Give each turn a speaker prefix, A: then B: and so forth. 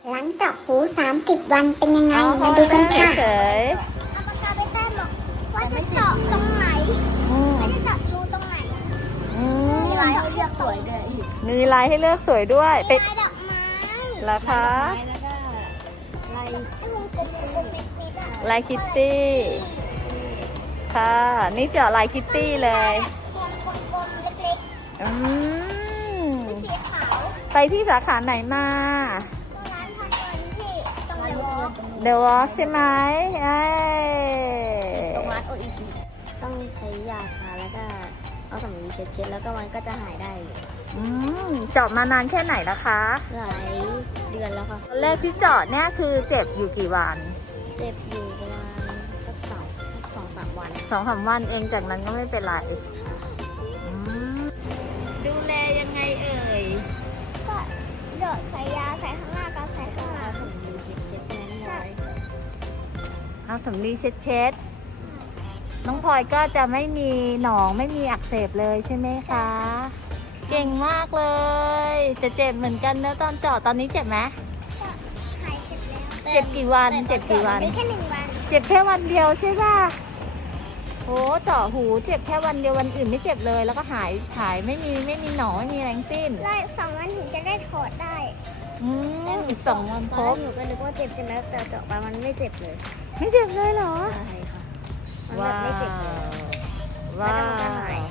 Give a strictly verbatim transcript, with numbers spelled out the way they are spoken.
A: หลังเจาะหูสามสิบวันเป็นยังไงมาดูกันค่ะ
B: เฉย
A: เอาปากกาไปแต้มบอกว่าจะเจาะตรงไหนไม่ได้เจาะรูตรงไหน
B: อืม
A: มีลายให้เลือกสวยด้วย
B: มีลายให้เลือกสวยด้วย
A: มี
B: เป็น
A: ลายดอกไม้
B: ราคา
A: แล้วก็ลายให้มันกลมๆเม็ดๆอะ
B: ลายคิตตี้ ค่ะ นี่เจาะลายคิตตี้เลย
A: วงกลมๆเล็ก
B: อืม
A: ๆสีขาว
B: ไปที่สาขาไหนมา
A: ร้านพันเงินที่ตรงเดวอล
B: เดอะวอล์กใช่ไหมเอ้ย
A: ตรงร้านโออิชิต้องใช้ยาทาแล้วก็เอาสำลีเช็ดๆแล้วก็มันก็จะหายได้เลย
B: อืมเจาะมานานแค่ไหนแล้วคะ
A: หลายเดือนแล้วค่ะ
B: ตอนแรกที่เจาะเนี่ยคือเจ็บอยู่กี่วัน
A: เจ็บอยู่ประมาณสักสองสองสามวัน
B: สองสามวันเองจากนั้นก็ไม่เป็นไรอืมดูแลยังไงเอ่ย
A: ก็เดดใส่ยาใส่ข้างหน้าก็ใส่ข้างหลังถุงมือเช็ดๆแน่นเลย
B: เอาสำลีเช็ดเช็ดๆน้องพลอยก็จะไม่มีหนองไม่มีอักเสบเลยใช่ไหมคะ เก่งมากเลยจะเจ็บเหมือนกันนะตอนเจาะตอนนี้เจ็บไหม
A: หายเจ็บแล้ว
B: เจ็บกี่วันเจ็บกี่วัน
A: ได้แค่หนึ่งวัน
B: เจ็บแค่วันเดียวใช่ป่ะโอ้เจาะหูเจ็บแค่วันเดียววันอื่นไม่เจ็บเลย แล้วก็หายหายไม่มีไม่มีหนองไม่มีแรงสิ้น
A: เลยสองวันถึงจะได้ถอดได้
B: อืมอีกสองวันครบ
A: หนูก็นึกว่าเจ็บใช่ไหมแต่เจาะไปมันไม่เจ็บเลย
B: ไม่เจ็บเลยเหรอ
A: ใช่ค่ะมันแบ
B: ว้า
A: บไม่เจ็บเลยว แล้ว
B: ว้า
A: ก็มันก็หายว